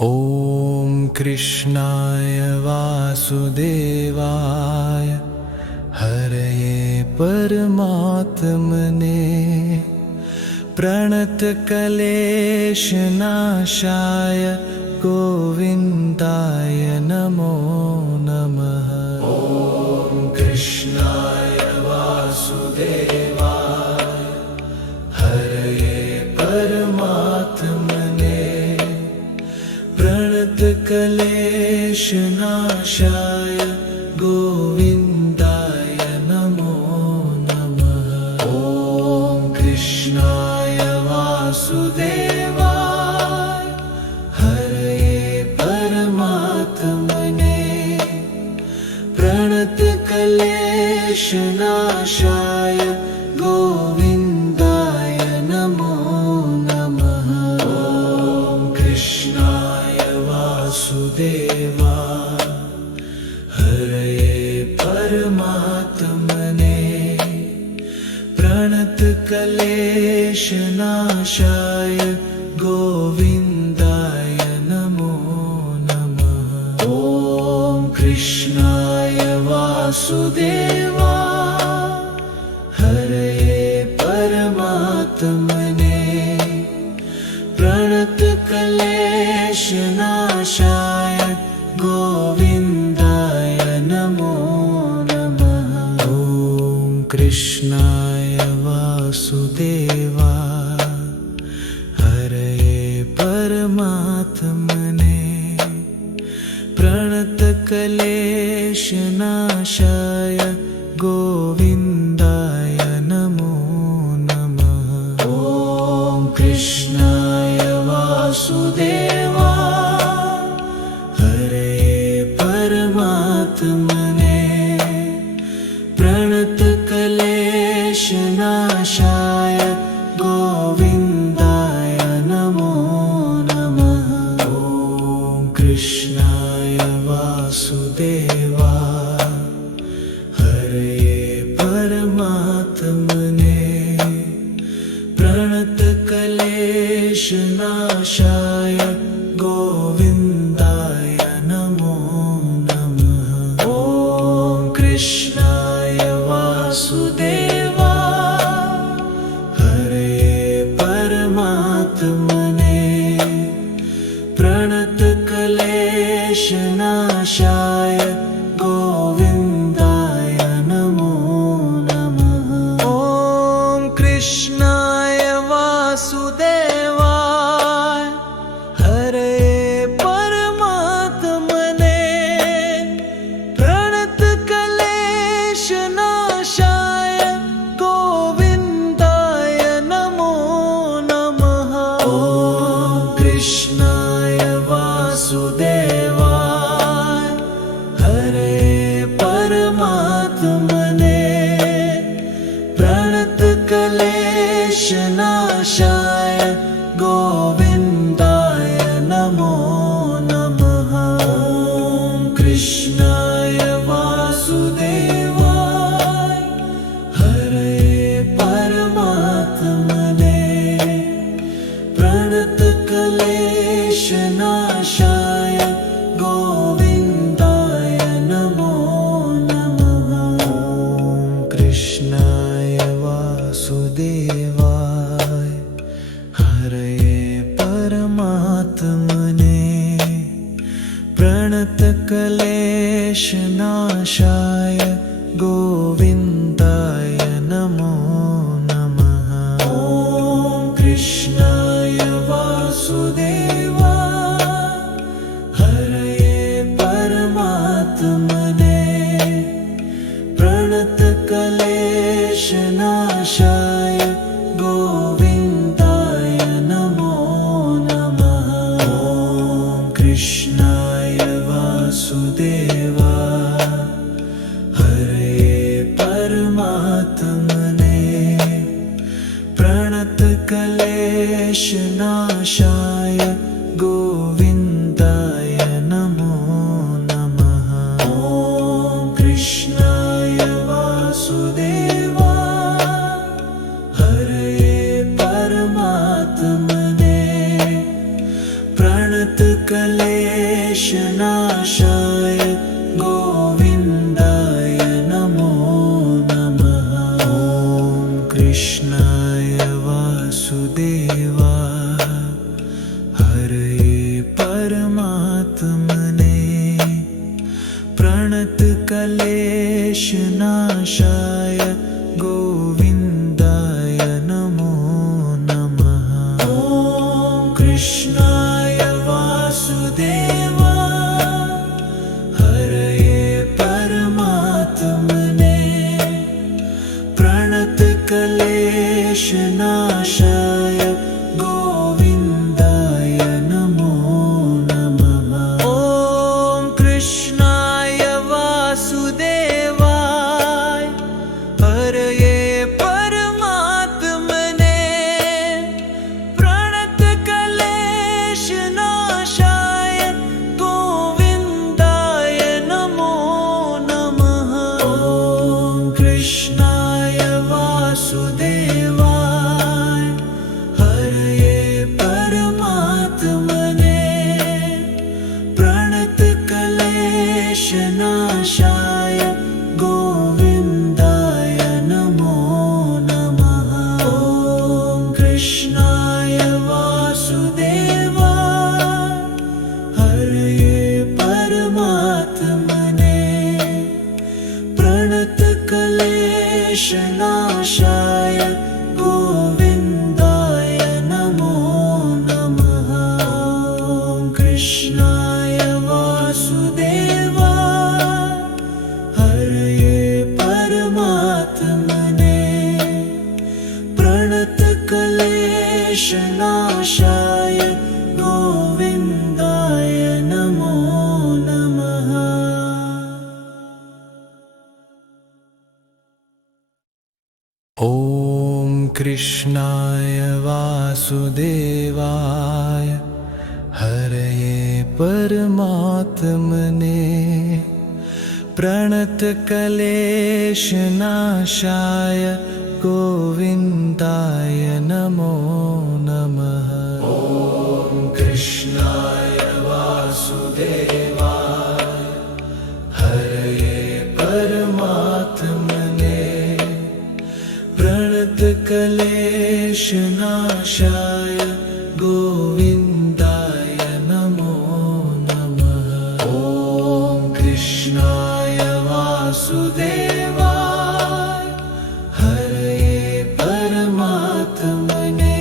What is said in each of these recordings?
ॐ कृष्णाय वासुदेवाय हरये परमात्मने प्रणतक्लेशनाशाय गोविन्दाय नमो नमः। ॐ कृष्णाय वासुदेवाय हरये परमात्मने प्रणतक्लेशनाशाय गोविन्दाय नमो नमः। ॐ कृष्णाय वासुदेवाय हरये परमात्मने प्रणतक्लेशनाशाय गोविन्दाय नमो नमः। ॐ कृष्णाय वासुदेवाय हरये परमात्मने प्रणतक्लेशनाशाय गोविन्दाय नमो नमः। ॐ कृष्णाय वासुदेवाय हरये परमात्मने प्रणतक्लेशनाशाय गोविन्दाय नमो नमः। ॐ कृष्णाय वासुदेवाय हरये परमात्मने प्रणतक्लेशनाशाय गोविन्दाय नमो नमः। ॐ कृष्णाय वासुदेवाय हरये परमात्मने प्रणतक्लेशनाशाय गोविन्दाय नमो नमः। ॐ कृष्णाय वासुदेवाय हरये परमात्मने प्रणतक्लेशनाशाय गोविन्दाय नमो नमः। ॐ कृष्णाय वासुदेवाय हरये परमात्मने प्रणतक्लेशनाशाय गोविन्दाय नमो नमः। ॐ कृष्णाय वासुदेवाय हरये परमात्मने प्रणतक्लेशनाशाय गोविन्दाय नमो नमः। ॐ कृष्णाय वासुदेवाय हरये परमात्मने प्रणतक्लेशनाशाय गोविन्दाय नमो नमः। ॐ कृष्णाय वासुदेवाय हरये परमात्मने प्रणतक्लेशनाशाय गोविन्दाय नमो नमः। ॐ कृष्णाय वासुदेवाय हरये परमात्मने प्रणतक्लेशनाशाय गोविन्दाय नमो नमः। ॐ कृष्णाय वासुदेवाय हरये परमात्मने प्रणतक्लेशनाशाय गोविन्दाय नमो नमः। ॐ कृष्णाय वासुदेवाय हरये परमात्मने प्रणतक्लेशनाशाय गोविन्दाय नमो नमः। ॐ कृष्णाय वासुदेवाय हरये परमात्मने प्रणतक्लेशनाशाय प्रणतकलेशनाशाय गोविन्दाय नमो नमः। ॐ कृष्णाय वासुदेवाय हरये परमात्मने प्रणतकलेशनाशाय गोविन्दाय नमो नमः। ॐ कृष्णाय वासुदेवाय हरये परमात्मने प्रणतकलेशनाशाय गोविन्दाय नमो नमः। ॐ कृष्णाय वासुदेवाय हरये परमात्मने प्रणतकलेशनाशाय गोविन्दाय नमो नमः। ॐ कृष्णाय वासुदेवाय हरये परमात्मने प्रणतकलेशनाशाय गोविन्दाय नमो नमः। ॐ कृष्णाय वासुदेवाय हरये परमात्मने प्रणतकलेशनाशाय गोविन्दाय नमो नमः। ॐ कृष्णाय वासुदेवाय हरये परमात्मने प्रणतकलेशनाशाय गोविन्दाय नमो नमः। ॐ कृष्णाय वासुदेवाय हरये परमात्मने प्रणतकलेशनाशाय गोविन्दाय नमो नमः। ॐ कृष्णाय वासुदेवाय हरये परमात्मने प्रणतकलेशनाशाय गोविन्दाय नमो नमः। ॐ कृष्णाय वासुदेवाय हरये परमात्मने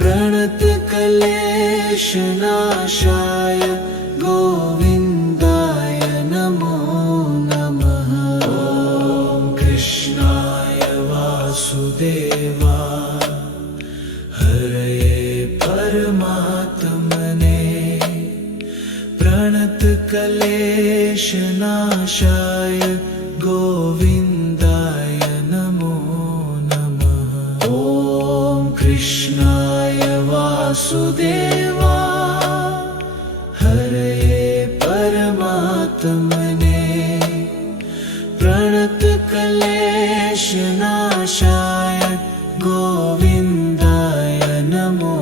प्रणतकलेशनाशाय गोविन्दाय नमो नमः। ॐ कृष्णाय वासुदेवाय हरये परमात्मने प्रणतकलेशनाशाय गोविन्दाय नमो नमः। ॐ कृष्णाय वासुदेवाय हरये परमात्मने प्रणतकलेशनाशाय गोविन्दाय नमो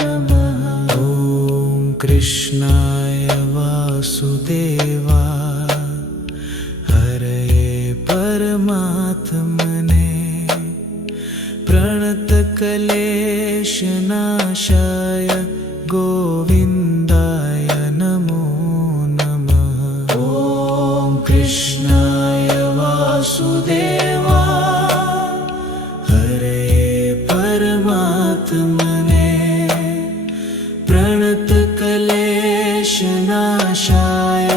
नमः। ॐ कृष्णाय वासुदेवाय हरये परमात्मने प्रणतकलेशनाशाय गोविन्दाय नमो नमः। ॐ कृष्णाय वासुदेवाय हरये परमात्मने प्रणतकलेशनाशाय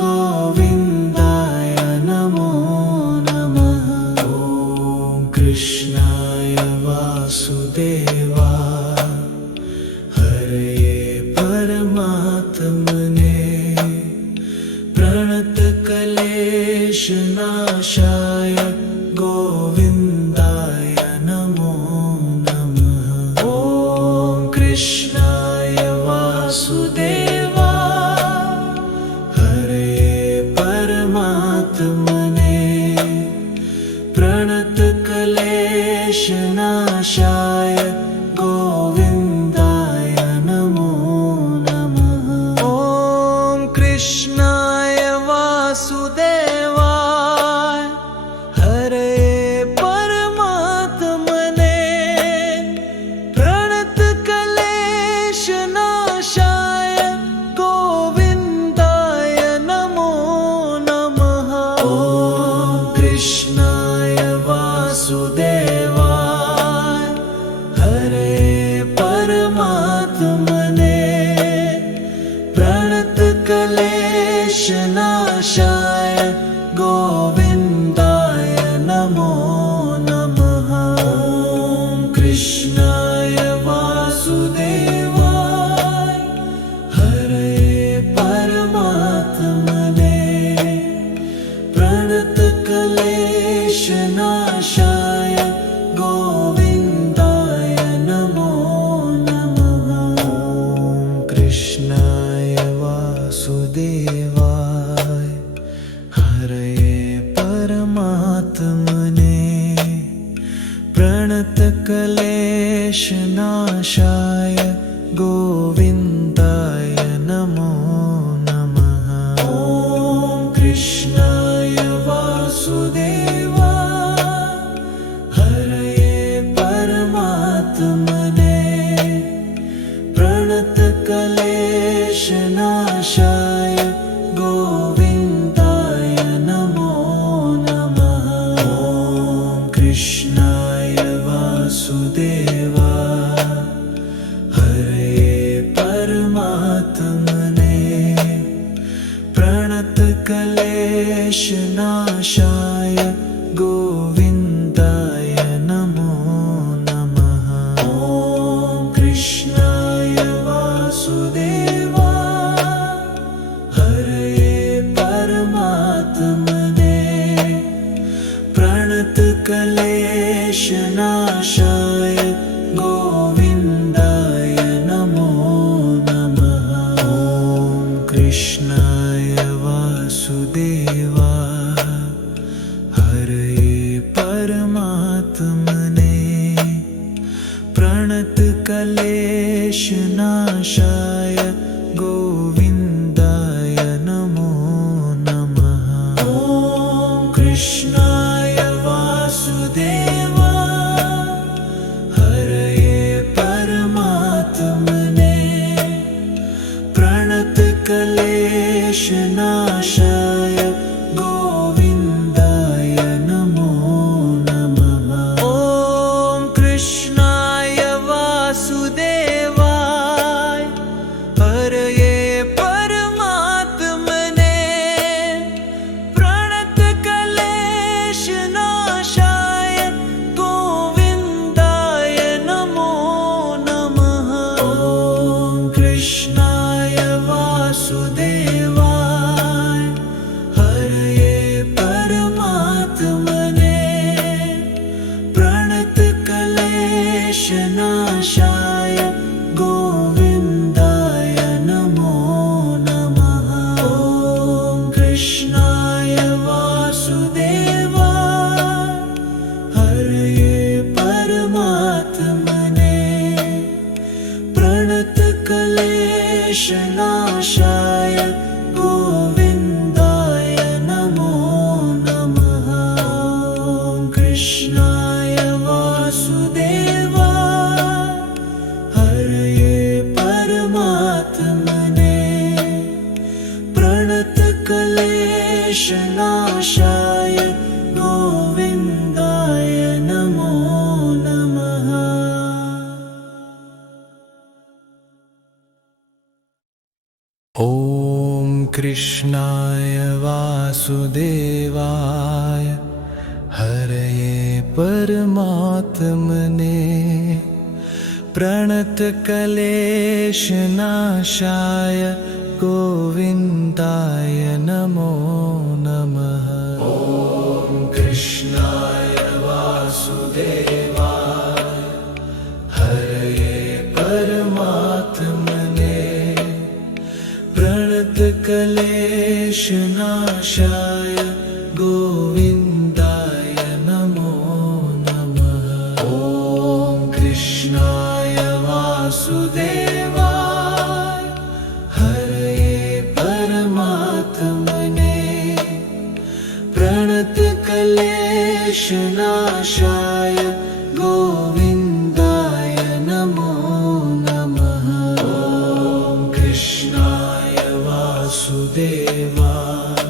गोविन्दाय नमो नमः। ॐ कृष्णाय वासुदेवाय हरये परमात्मने प्रणतकलेशनाशाय गोविन्दाय नमो नमः। ॐ कृष्णाय वासुदेवाय हरये परमात्मने प्रणतकलेशनाशाय गोविन्दाय नमो नमः। वासुदेवाय हरये परमात्मने प्रणतक्लेशनाशाय गोविन्दाय नमो नमः। ॐ कृष्णाय वासुदेवाय हरये परमात्मने प्रणतक्लेशनाशाय गोविन्दाय नमो नमः। ॐ कृष्णाय वासुदेवाय हरये परमात्मने प्रणतक्लेशनाशाय गोविन्दाय नमो नमः। ॐ कृष्णाय वासुदेवाय हरये परमात्मने प्रणतक्लेशनाशाय गोविन्दाय नमो नमः। ॐ कृष्णाय वासुदेवाय हरये परमात्मने प्रणतक्लेशनाशाय गोविन्दाय नमो नमः। ॐ कृष्णाय वासुदेवाय हरये परमात्मने प्रणतक्लेशनाशाय गोविन्दाय नमो नमः। ॐ कृष्णाय वासुदेवाय हरये परमात्मने प्रणतक्लेशनाशाय गोविन्दाय नमो नमः। ॐ कृष्णाय वासुदेवाय हरये परमात्मने प्रणतक्लेशनाशाय गोविन्दाय नमो नमः। ॐ कृष्णाय वासुदेवाय हरये परमात्मने प्रणतक्लेशनाशाय गोविन्दाय नमो नमः। ॐ कृष्णाय वासुदेवाय हरये परमात्मने प्रणतक्लेशनाशाय गोविन्दाय नमो नमः। ॐ कृष्णाय वासुदेवाय हरये परमात्मने प्रणतक्लेशनाशाय गोविन्दाय नमो नमः। ॐ कृष्णाय वासुदेवाय हरये परमात्मने प्रणतक्लेशनाशाय गोविन्दाय नमो नमः। ॐ कृष्णाय वासुदेवाय हरये परमात्मने प्रणतक्लेशनाशाय गोविन्दाय नमो नमः। ॐ कृष्णाय वासुदेवाय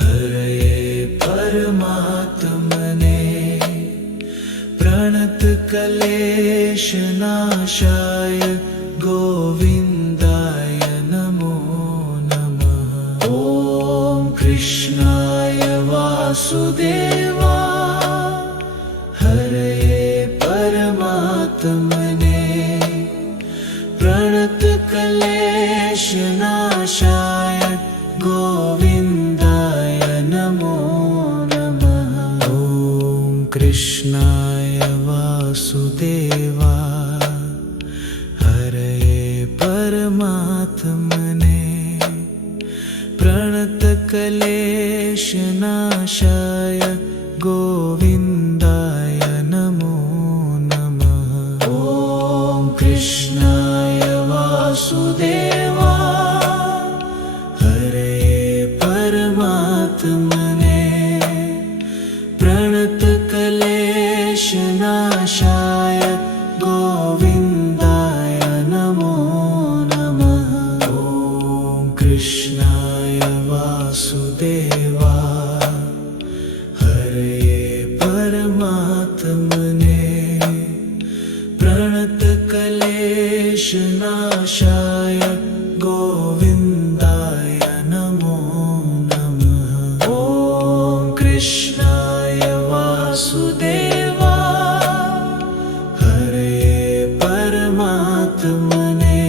हरये परमात्मने प्रणतक्लेशनाशाय गोविन्दाय नमो नमः। ॐ कृष्णाय वासुदेवाय हरये परमात्मने प्रणतक्लेशनाशाय गोविन्दाय नमो नमः। ॐ कृष्णाय वासुदेवाय हरये परमात्मने क्लेशनाशाय गोविन्दाय नमो नमः। ॐ कृष्णाय वासुदेवाय हरे परमात्मने प्रणतक्लेशनाशाय गोविन्दाय नमो नमः। ॐ कृष्णाय वासुदेवाय हरे परमात्मने प्रणतक्लेशनाशाय गोविन्दाय नमो नमः। ॐ कृष्णाय वासुदेवाय हरे परमात्मने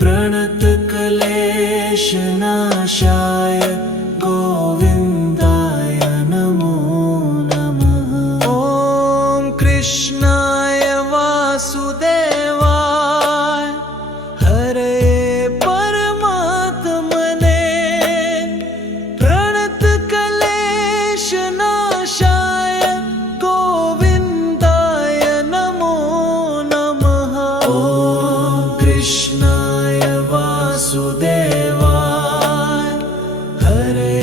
प्रणतक्लेशनाशाय गोविन्दाय नमो नमः। ॐ कृष्णाय वासुदेवाय हरे परमात्मने प्रणतक्लेशनाशाय गोविन्दाय नमो नमः। ॐ कृष्णाय वासुदेवाय हरे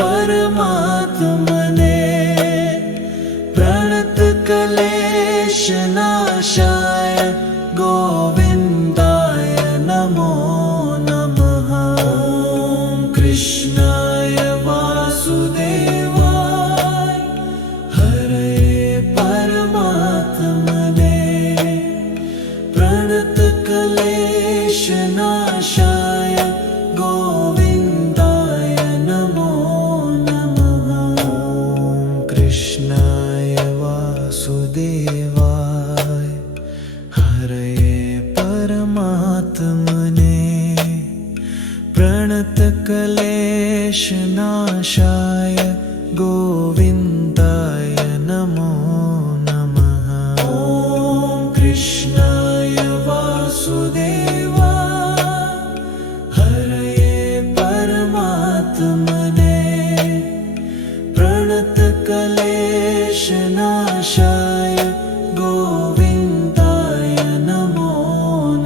परमात्मने प्रणतक्लेशनाशाय गोविन्दाय नमो नमः। ॐ कृष्णाय वासुदेवाय हरे परमात्मने प्रणतक्लेशनाशाय गोविन्दाय नमो नमः। ॐ कृष्णाय वासुदेवाय हरे परमात्मने प्रणतक्लेशनाशाय गोविन्दाय नमो नमः। ॐ कृष्णाय वासुदेवाय हरे परमात्मने प्रणतक्लेशनाशाय गोविन्दाय नमो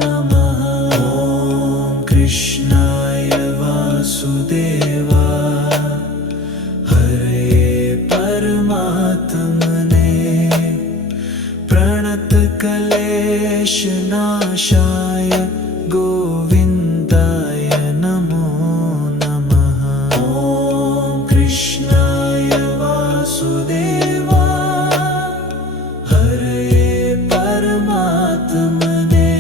नमः। ॐ कृष्णाय वासुदेवाय हरे परमात्मने प्रणतक्लेशनाशाय गोविन्दाय नमो नमः। ॐ कृष्णाय वासुदेवाय हरे परमात्मने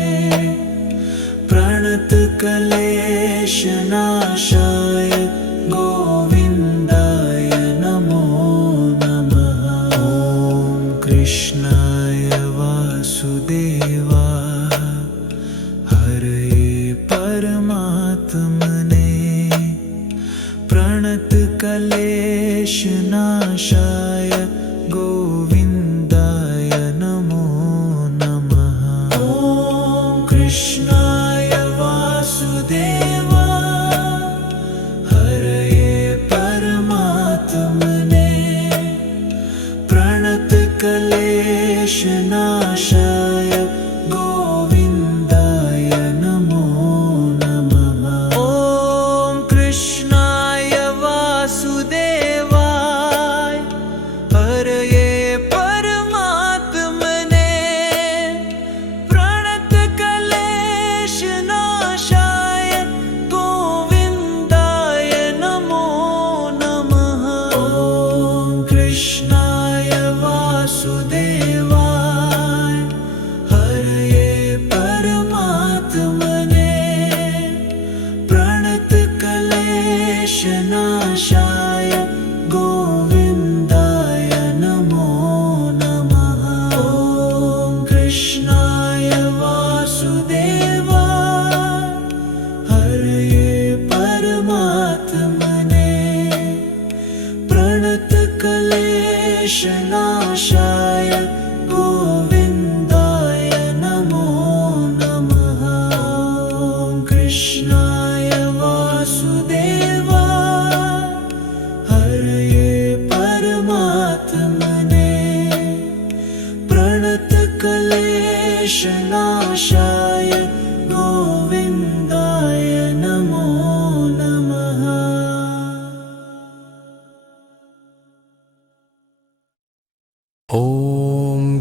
प्रणतक्लेशनाशाय गोविन्दाय नमो नमः। ॐ कृष्णाय वासुदेवाय हरे परमात्मने प्रणतक्लेशनाशाय गोविन्दाय नमो नमः। ॐ कृष्णाय वासुदेवाय हरे परमात्मने प्रणतक्लेशनाशाय गोविन्दाय नमो नमः। ॐ कृष्णाय वासुदेवाय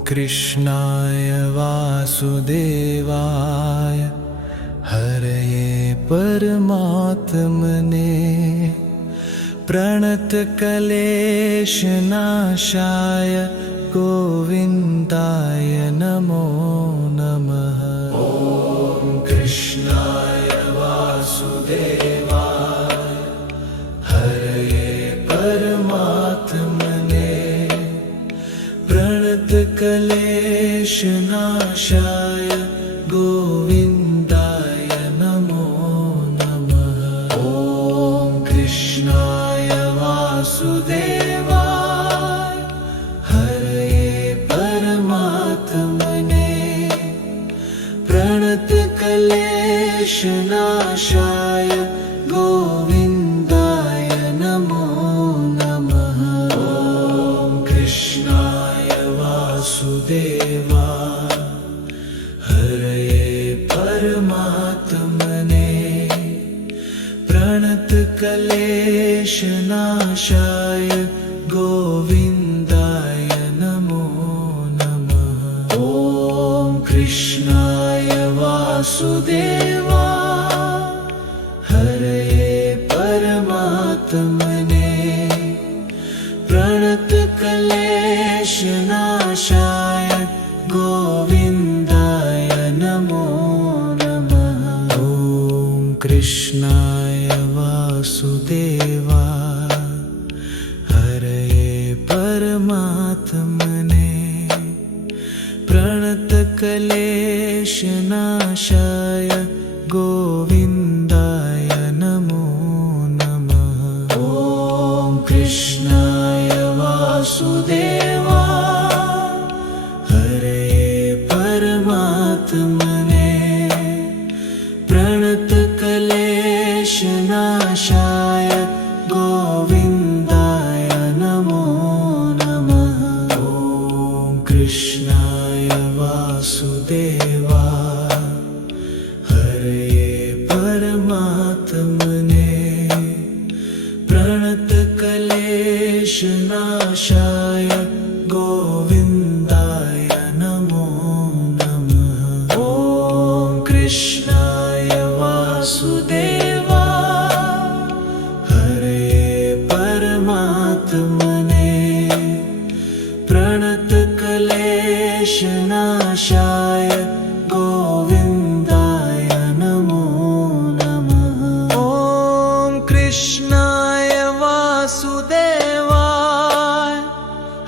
कृष्णाय वासुदेवाय हरये परमात्मने प्रणतक्लेशनाशाय गोविन्दाय नमो नमः। ॐ कृष्णाय वासुदेवाय हरये परमात्मने प्रणतक्लेशनाशाय गोविन्दाय नमो नमः। ॐ कृष्णाय वासुदेवाय हरये परमात्मने प्रणतक्लेशनाशाय गोविन्दाय नमो नमः। ॐ कृष्णाय वासुदेवाय हरये परमात्मने प्रणतक्लेशनाशाय गोविन्दाय नमो नमः। ॐ कृष्णाय वासुदेवाय हरये परमात्मने प्रणतक्लेशनाशाय गोविन्दाय नमो नमः। ॐ कृष्णाय वासुदेवाय हरये परमात्मने प्रणतक्लेशनाशाय गोविन्दाय नमो नमः। ॐ कृष्णाय वासुदेवाय हरये परमात्मने प्रणतक्लेशनाशाय गोविन्दाय नमो नमः। ॐ कृष्णाय वासुदेवाय हरये परमात्मने प्रणतक्लेशनाशाय गोविन्दाय नमो नमः। ॐ कृष्णाय वासुदेवाय हरये परमात्मने प्रणतक्लेशनाशाय गोविन्दाय नमो नमः। ॐ कृष्णाय वासुदेवाय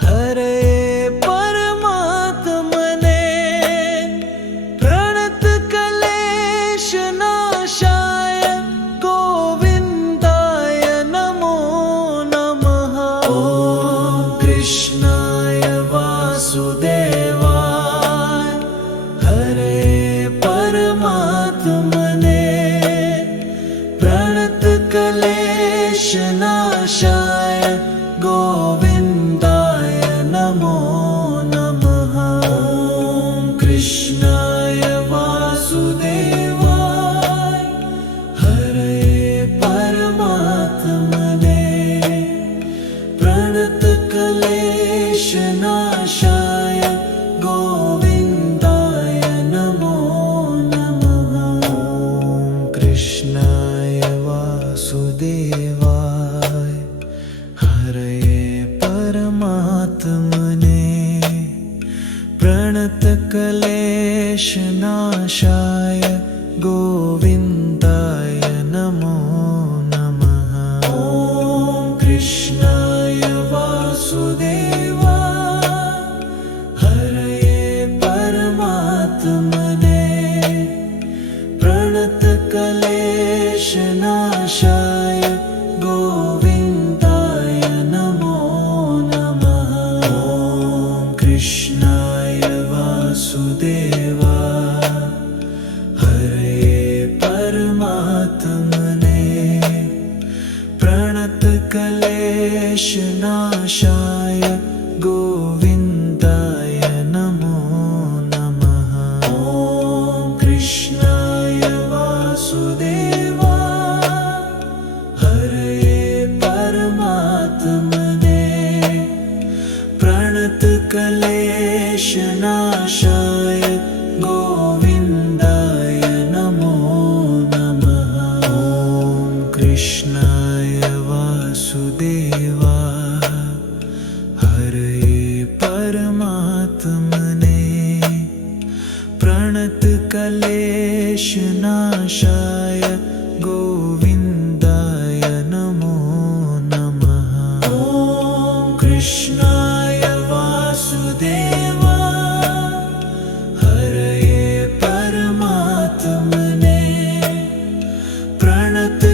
हरये परमात्मने प्रणतक्लेशनाशाय गोविन्दाय नमो नमः। ॐ कृष्णाय वासुदेवाय हरये परमात्मने प्रणतक्लेशनाशाय गोविन्दाय नमो नमः। ॐ कृष्णाय वासुदेवाय हरये परमात्मने प्रणतक्लेशनाशाय गोविन्दाय नमो नमः। ॐ कृष्णाय वासुदेवाय हरये परमात्मने प्रणतक्लेशनाशाय गोविन्दाय नमो नमः। ॐ कृष्णाय वासुदेवाय हरये परमात्मने प्रणतक्लेशनाशाय गोविन्दाय नमो नमः। ॐ कृष्णाय वासुदेवाय हरये परमात्मने प्रणतक्लेशनाशाय गोविन्दाय नमो नमः। ॐ कृष्णाय वासुदेवाय हरये परमात्मने प्रणतक्लेशनाशाय कृष्णाय वासुदेवाय हरये परमात्मने प्रणतक्लेशनाशाय गोविन्दाय नमो नमः। ॐ कृष्णाय वासुदेवाय हरये परमात्मने प्रणतक्लेशनाशाय